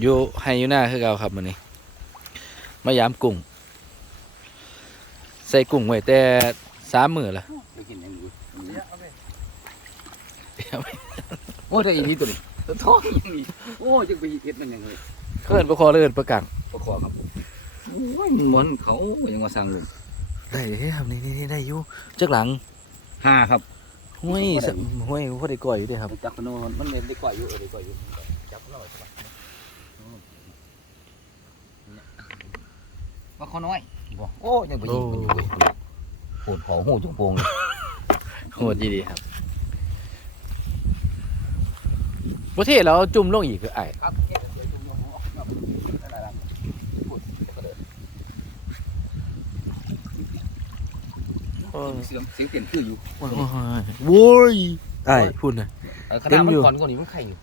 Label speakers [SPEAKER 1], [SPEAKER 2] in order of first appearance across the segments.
[SPEAKER 1] อยู่ให้อยู่หน้าคือเก่าครับมื้อนี้มายามกุ้ง ใส่กุ้งไว้แต่สามมื้อละ
[SPEAKER 2] ไปกินอย่างนี้โอ้ยแต่อีนี้ตัวนี้ตัวท้องอย่างนี้โอ้ยจะไปเฮ็ดมันยังไง
[SPEAKER 1] เอิ้นบ่คอเอิ้นประกัง
[SPEAKER 2] ประคอครับโอ้ยมันเหมือนเขายังมาสั่งลุง
[SPEAKER 1] ได้เด้ครับนี่นี่ได้อยู่จักหลัง
[SPEAKER 2] ห้าครับ
[SPEAKER 1] ห้วยสะห้วยบ่ได้ก่อยอยู่เด้ครับ
[SPEAKER 2] จับขนมมันเล่นได้ก่อยอยู่เออได้ก่อยอยู่จับขนม ว่าเขาน้อยบ่โอ้ยังไปยิงมันอยู่เว้ยโหดเผาหูจงโปงเลย
[SPEAKER 1] โหดดีๆครับประเทศเราจุ่มลงอีกคือไอ้
[SPEAKER 2] ครับเฮ็ดให้สวยจุงลงออกแบบนั่นแหละครับพูดก็เลยเสียงเสียงเปลี่ยนคืออยู่
[SPEAKER 1] โอ้ยโว้ยไอ้พูดนะ
[SPEAKER 2] เออขนาดมันก่อนกว่านี้มันไข่อยู่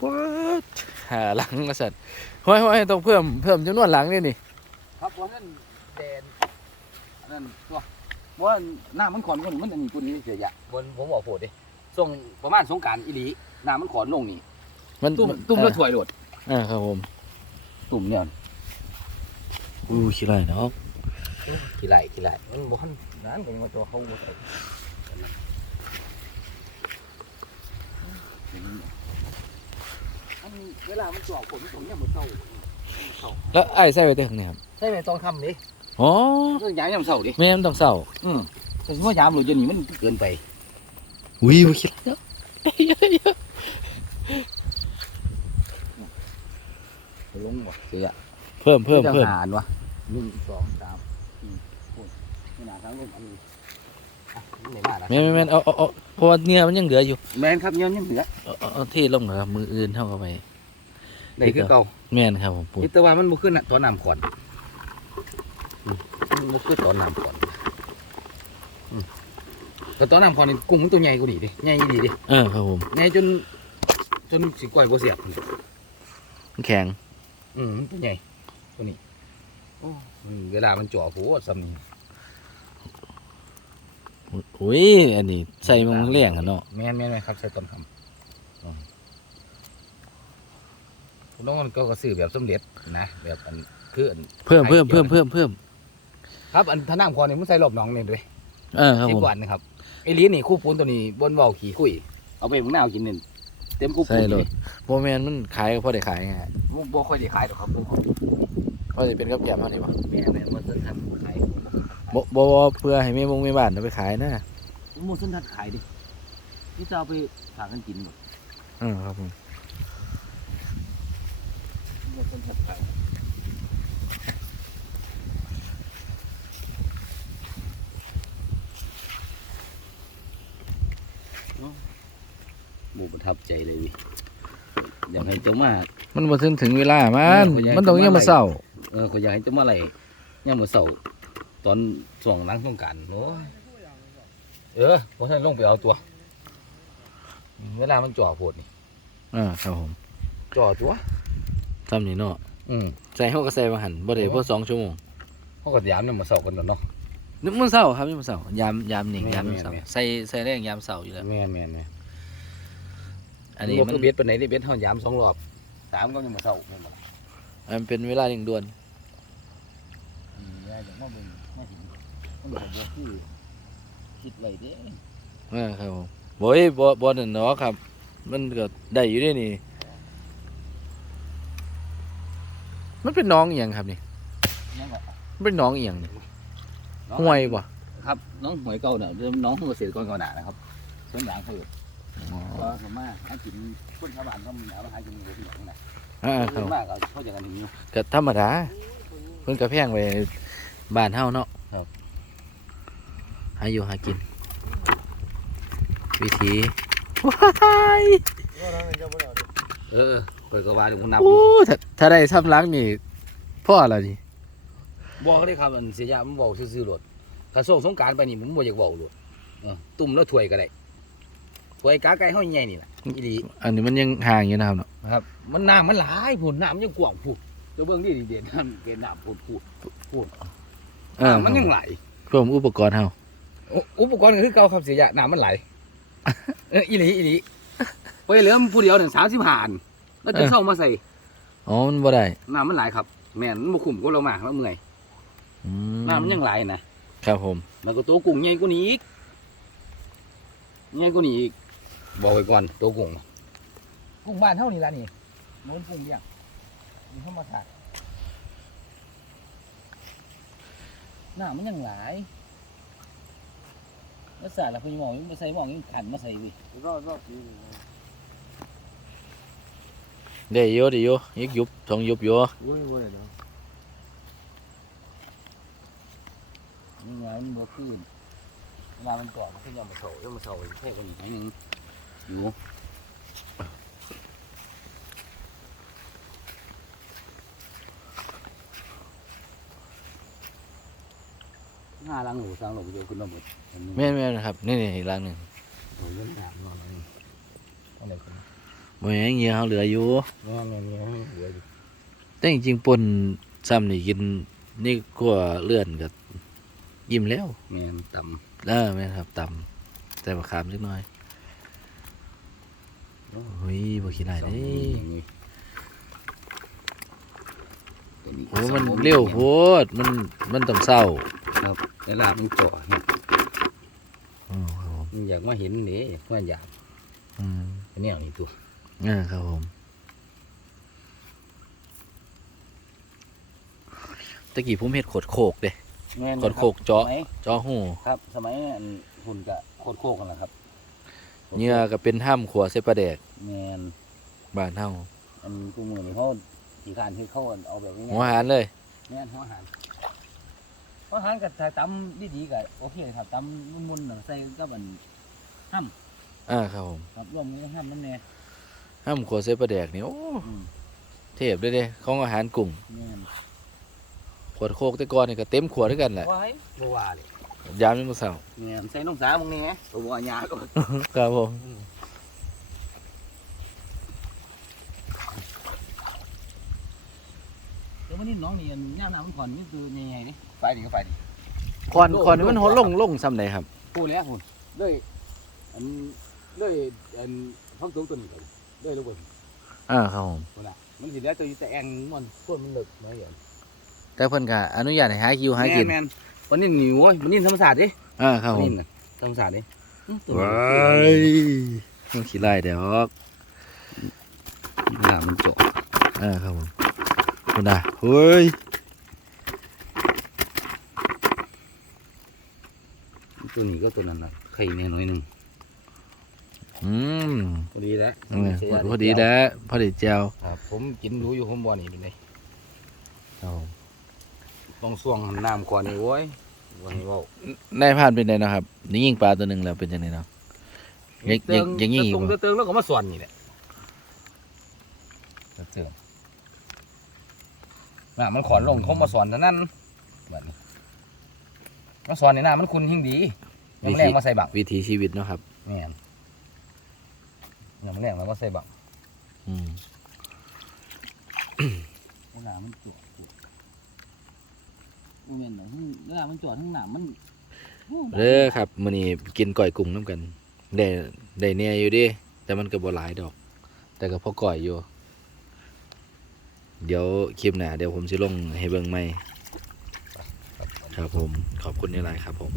[SPEAKER 1] ป๊ดหาหลังมาสัตว์ห้อยห้อยต้องเพิ่มเพิ่มจำนวนหลังนี่นี่
[SPEAKER 2] ครับเพราะนั่นแดนอันนั่นตัวเพราะว่าหน้ามันขอนกว่านี้มันอันนี้กว่านี้เสียยะบนผมบอกโผล่ดิช่วงประมาณสงกรารอีหลีหน้ามันขอนลงนี่
[SPEAKER 1] มัน
[SPEAKER 2] ตุ่มตุ่มแล้วถวยโหลด
[SPEAKER 1] อ่าครับผม
[SPEAKER 2] ตุ่มเนี่ย
[SPEAKER 1] อู้ขี้ไรเนาะ
[SPEAKER 2] ขี้ไหลขี้ไหลมันบ่ทันนั้นก็ยังมาตัวเขาบ่ใส่อันนี้เวลามันจ่อฝนผมเนี่ยมันเศร้าเศร้า
[SPEAKER 1] แล้วไอ้ใส่ไว้แต่ข้างในครับ
[SPEAKER 2] ใช่ไหมต้องทำดิ
[SPEAKER 1] อ๋อ
[SPEAKER 2] เรื่องยามยามเศร้าดิ
[SPEAKER 1] แม่มันต้องเศร้า
[SPEAKER 2] อืมแต่ว่ายามหรือจะหนีมันเกินไป
[SPEAKER 1] อุ้ยขี้ไรเนาะ
[SPEAKER 2] ลงวะเสีย
[SPEAKER 1] เพิ่มเพิ่มเพิ่ม
[SPEAKER 2] หารวะหนึ่งสองสามสี่หกนี่นาทั้งหมดอันนี้อะนี่ไหนมาล่ะ
[SPEAKER 1] แม่นแม่นแม่นเอาเอาเอาเพราะว่าเนื้อมันยังเหลืออยู่
[SPEAKER 2] แมนครับย้อนยังเหลือ
[SPEAKER 1] เอาเอาเอาเทลงนะครับมืออื่นเท่ากับไป
[SPEAKER 2] ได้คือเก่า
[SPEAKER 1] แม่นครับผมพูด
[SPEAKER 2] นี่แต่ว่ามันบ่ขึ้นน่ะตอนน้ำก่อนอืมมันบ่ขึ้นตอนน้ำก่อนอืมแต่ตอนน้ำก่อนนี่กุ้งมันตัวใหญ่กว่านี้ดิใหญ่ดีดิ
[SPEAKER 1] เออครับผม
[SPEAKER 2] ใหญ่จน จนสิก้อยบ่เสียบ
[SPEAKER 1] มันแข็ง
[SPEAKER 2] อืมมันตัวใหญ่ตัวนี้โอ้อืมเวลามันจ่อโหซ้ำนี่
[SPEAKER 1] อุ้ยอันนี้ใส่มันเลี้ยงกันเนาะ
[SPEAKER 2] แม่นแม่นแม่นครับใส่ต้นคำอืม น้องมันก็กระสือแบบสำเร็จนะแบบอันคืออัน
[SPEAKER 1] เพิ่มเพิ่มเพิ่มเพิ่มเพิ่ม
[SPEAKER 2] ครับอันท่าน้ำคอนี่มันใส่รอบหน้องนี่ด้วย
[SPEAKER 1] เออครับ
[SPEAKER 2] สิ
[SPEAKER 1] ผ
[SPEAKER 2] บ
[SPEAKER 1] ม
[SPEAKER 2] กว่านะครับไอ้ลิ้นนี่คู่ปูนตัวนี้บนเบาขี่คุยเอาไปมึงหน้าเอากินนี่เต็มคู่ปู
[SPEAKER 1] ใส่
[SPEAKER 2] น
[SPEAKER 1] ร
[SPEAKER 2] เล
[SPEAKER 1] ถ
[SPEAKER 2] ย
[SPEAKER 1] โมแมนมันขายก็พอได้ขายไงฮะ
[SPEAKER 2] บ่บ่ค่อยได้ขายหรอกครับบ่ค่อย
[SPEAKER 1] พอจะเป็นกับแกมเท่านี้ปะ
[SPEAKER 2] แม่แม่มันเส้นทัดขาย
[SPEAKER 1] บ่บ่บ่เพื่อให้แม่วงแม่บ้านเอาไปขายนะ
[SPEAKER 2] มันเส้นทัดขายดินี่จะเอาไปฝากกันกินบ่
[SPEAKER 1] เออครับผม
[SPEAKER 2] มันเส้นทัดขายหมูประทับใจเลยวิอยากให้เจ้ามา
[SPEAKER 1] มันบ่ถึงถึงเวลามัน
[SPEAKER 2] เออบ่อยาก
[SPEAKER 1] มันต้อง
[SPEAKER 2] จะมา
[SPEAKER 1] ยังมาเศร้า
[SPEAKER 2] เออขอยอยากให้เจ้ามาอะไรย่ามมื้อเสาร์ตอนช่วงหลังสงกรารโอ้ยเออพอท่านลงไปเอาตัว เวลามันจ่อโพดนี่
[SPEAKER 1] อ่าครับผม
[SPEAKER 2] จ่อตัว
[SPEAKER 1] ทำนี่เนาะ
[SPEAKER 2] อืม
[SPEAKER 1] ใส่เฮาก็ใส่มาหั่นบ่ได้พอสองชั่วโมง
[SPEAKER 2] เขาก็ยามเนี่ยมาเสาร์กันแล้วเนาะ
[SPEAKER 1] นึกมื้อเช้าครับมื้อเช้ายามยามนี่
[SPEAKER 2] แม่น
[SPEAKER 1] ยามมื้อเช้า
[SPEAKER 2] แม่น
[SPEAKER 1] ใส่ใส่แรงยามเช้าอยู่แล้ว
[SPEAKER 2] แม่นแม่นแม่น
[SPEAKER 1] อันนี้
[SPEAKER 2] บ่
[SPEAKER 1] มัน
[SPEAKER 2] คือเบ็ดปานไหนนี่เบ็ดเฮายามสองรอบสามก็ยังมาเสาร์แม่นบ่
[SPEAKER 1] มันเป็นเวลาเร่งด่วน
[SPEAKER 2] อืมยายอยากมาเบิ่งมาเห็นมันบอกว่าคือคิดไว้เด้
[SPEAKER 1] เออครับผมบ่ยบ่บ่นั่นเนาะครับ มันก็ได้อยู่เด้นี่ มันเป็นหน้องอีหยังครับนี่
[SPEAKER 2] นั่นก็
[SPEAKER 1] มันเป็นหน้องอีหยังนี่
[SPEAKER 2] น้อง
[SPEAKER 1] ห้วยบ่
[SPEAKER 2] ครับน้องหวยเก่าเนี่ยเริ่มน้องเกษตรกรเก่าหนานะครับส่วนยางเขาอยู่
[SPEAKER 1] อ๋อ
[SPEAKER 2] ก็สามารถหากินคนชาวบ้านก็มีเอามาหากินอยู่ที่อย่างนั้นนะ
[SPEAKER 1] อ่าค
[SPEAKER 2] เย
[SPEAKER 1] รับ
[SPEAKER 2] อะมากก็เขาอย่างนั้นอยู่
[SPEAKER 1] ก็ธรรมดาเพิ่นก็แพงไว้บ้านเฮาเนาะ
[SPEAKER 2] ครับ
[SPEAKER 1] หาอยู่หากิน วิธีว้าย
[SPEAKER 2] เออ เปิดกระบาเดี๋ยวผมนับ
[SPEAKER 1] โอ้ถ้าถ้าได้ซ้ำหลังนี่พ่อแล้วนี่
[SPEAKER 2] บอกได้ครับอันเสียยามันบอกซื่อๆโลดถ้าส่งสงกรารไปนี่ผมบ่อยากบอกโลดเออตุ่มแล้วถ้วยก็ได้ถ้วยกาไก่เฮาใหญ่นี่แหละอีหลี
[SPEAKER 1] อันนี้มันยังห่างอยู่นะครับเนาะ
[SPEAKER 2] นะครับ มันน้ำมันหลายพุ่นน้ำมันยังกว้างพุ่นเจะเบิ่งดิเด่นน้ำเด่นน้ำพุ่นพุ่น
[SPEAKER 1] เออ
[SPEAKER 2] น้ำมันยังไหล
[SPEAKER 1] เพิ่มอุปกรณ์เฮา
[SPEAKER 2] อุอุปกรณ์ก็คือเก่าครับเสียยาน้ำมันไหลเอออีหลีอีหลีเพราะเหลือผู้เดียวเนี่ยสามสิบห้าอัน แล้วจะเข้ามาใส่
[SPEAKER 1] อ๋อมันบ่ได้
[SPEAKER 2] น้ำมันหลายครับ แม่นมันบ่คุ้มก็เรามากแล้วเมื่อย
[SPEAKER 1] อืม
[SPEAKER 2] น้ำมันยังหลายนะครับ
[SPEAKER 1] ผม
[SPEAKER 2] แล้วก็ตัวกุ้งใหญ่กว่านี้อีกใหญ่กว่านี้อีกบอกไว้ก่อนตัวกุ้งน่ะกุ้งบ้านเท่านี้ละนี่มันกุ้งเลี้ยงมีเข้ามาถ่ายน้ำมันยังหลายแล้วสาดแล้วพยมองยังมาใส่หมองยังขันมาใส่วิ
[SPEAKER 3] รอดรอดอยู่
[SPEAKER 1] ได้อยู่ได้อยู่ยิกยุบทองยุบอยู่
[SPEAKER 3] โว้ยโว้ยเนาะ
[SPEAKER 2] นี่ไงมันบ่ขึ้นเวลามันจอดมันขึ้นยามมาเสาย่ามมาเสาแค่คนอีกนิดนึงอยู่หน้าลังหนูสร้างหลงเดียวขึ้นมาหมดอันนี้
[SPEAKER 1] แม่นแม่นนะครับ นี่นี่อีกหลังหนึง
[SPEAKER 2] โอ้ยเรื่องหนามนอนอะไรอะไรกัน
[SPEAKER 1] บ่แม่นเงี้ยเฮาเหลืออยู่
[SPEAKER 2] แม่แม่เนี่ยเหลืออยู่
[SPEAKER 1] แต่จริงๆปนซ้ำนี่กินนี่กลัวเลื่อนก็ยิ้มแล้ว
[SPEAKER 2] แม่นต่
[SPEAKER 1] เออแม่นครับต่ำแต่มะขามสักหน่อยำเฮ้ยบ่ขี้ได้
[SPEAKER 2] สอง
[SPEAKER 1] เด้
[SPEAKER 2] นี่ตัวนี้
[SPEAKER 1] โอ้มันเร็วโพดมันมันต้องเศร้า
[SPEAKER 2] ครับเวลามันเจาะเนี่ย
[SPEAKER 1] อ๋อครับผม
[SPEAKER 2] มันอยากมาเห็นนี่อยากมาอยาก
[SPEAKER 1] อืม
[SPEAKER 2] อันนี้นี่ตัว
[SPEAKER 1] อ่าครับผมตะกี้ผมเฮ็ดโขดโคกเด้
[SPEAKER 2] แม่น
[SPEAKER 1] โขดโคกเจาะ
[SPEAKER 2] สมัย
[SPEAKER 1] จอหู
[SPEAKER 2] ครับ สมัยอันหุ่นกะโคตรโคกกันแหละครับ
[SPEAKER 1] เหงื่อก็เป็นห้ามขัวใส่ปลาแดก
[SPEAKER 2] แมน
[SPEAKER 1] บ้านเฮา
[SPEAKER 2] อันกูมือนี่เขาขี่ขานคือเขาเอาแบบนี้
[SPEAKER 1] หัวหารเลย
[SPEAKER 2] แม่นหัวอาหารหัวอาหารกับตำดีๆกับโอเคครับตำมุนๆน่ะใส่กับอัน
[SPEAKER 1] อ่าครับผม
[SPEAKER 2] ครับรวมกันห้ามน้ำแน่
[SPEAKER 1] ห้ามขัวใส่ปลาแดกนี่โอ้
[SPEAKER 2] อืม
[SPEAKER 1] เทพเลยเด้ของอาหารกลุ่ม
[SPEAKER 2] แม่น
[SPEAKER 1] ขวดโคกแต่ก่อนนี่ก็เต็มขวดด้วยกันแหละ
[SPEAKER 2] ว้ายบ่ว่าเลย
[SPEAKER 1] ยามมื้อเช้า
[SPEAKER 2] แม่นใส่น้องสามึงนี่ไงบ่ว่าหยาก็
[SPEAKER 1] ครับผม
[SPEAKER 2] เดี๋ยววันนี้น้องนี่อันย่ามน้ำมันขอนนี่คือใหญ่ๆนี่ไฟนี่ก็ไฟนี่
[SPEAKER 1] ควันควันนี่มันหดลงลงซ้ำใดครับ
[SPEAKER 2] พูดแล้วคุณเลยอันเลยอันพักตัวตัวนี้ไป เลยลูกบอล
[SPEAKER 1] อ่าครับผม
[SPEAKER 2] คนละมันสิแล้วตัวอยู่แต่แองมันพวกมันเลิกมาอย่าง
[SPEAKER 1] แต่เพิ่นก็อนุญาตให้หาคิวหากิน
[SPEAKER 2] แม่นๆวันนี้หนิวโว้ยวันนี้ธรรมศาสตร์ดิ
[SPEAKER 1] อ่าครับ
[SPEAKER 2] วัน
[SPEAKER 1] ผ
[SPEAKER 2] นี้
[SPEAKER 1] ม
[SPEAKER 2] น่ะธรรมศาสตร์ดิอื้อตัว
[SPEAKER 1] ว้า
[SPEAKER 2] นี้
[SPEAKER 1] ยขี้ไล่เดี๋ยว
[SPEAKER 2] หน้ามันเจาะ
[SPEAKER 1] อ่าครับผมคุณน่ะเฮ้ย
[SPEAKER 2] ตัวนี้ก็ตัวนั้นน่ะไข่แน่น้อยหนึง
[SPEAKER 1] อืม
[SPEAKER 2] พอดีแล้ว
[SPEAKER 1] เออพอดีแล้วพอดีแจว
[SPEAKER 2] ครับผมกินรู้อยู่ผมบ่นี่เป็นไง
[SPEAKER 1] ครับผม
[SPEAKER 2] ต้องส่วงน้ำก่อนนี่โว้ยวันนี้เว้า
[SPEAKER 1] ได้ผ่านเป็นไงเนาะครับนี่ยิงปลาตัวหนึ่งแล้วเป็นยังไงเนาะยังยังยังยิ่งอีก
[SPEAKER 2] ตรง
[SPEAKER 1] บ่
[SPEAKER 2] เติงๆแล้วก็มาสอนนี่แหละเติงน่ะมันขอนลงเขามาสอนแต่นั้นแบบนี้มาสอนในหน้ามันคุณหิ่งดียังแรงมาใส่บัง
[SPEAKER 1] วิถีชีวิตเนาะครับ
[SPEAKER 2] แม่น ยังแรงแล้วมาใส่บัง
[SPEAKER 1] อืม
[SPEAKER 2] หน้ามันจวดโมเมนต์หน้ามันจวดทั้งหน้ามัน
[SPEAKER 1] เด้อครับมื้อนี้กินก่อยกุ้งน้ำกัน ได้ได้เนี่ยอยู่เดิแต่มันก็บ่หลายดอก แต่ก็พอก่อยอยู่ เดี๋ยวคลิปหน้าเดี๋ยวผมสิลงให้เบิ่งใหม่ครับผมขอบคุณในไลน์ครับผม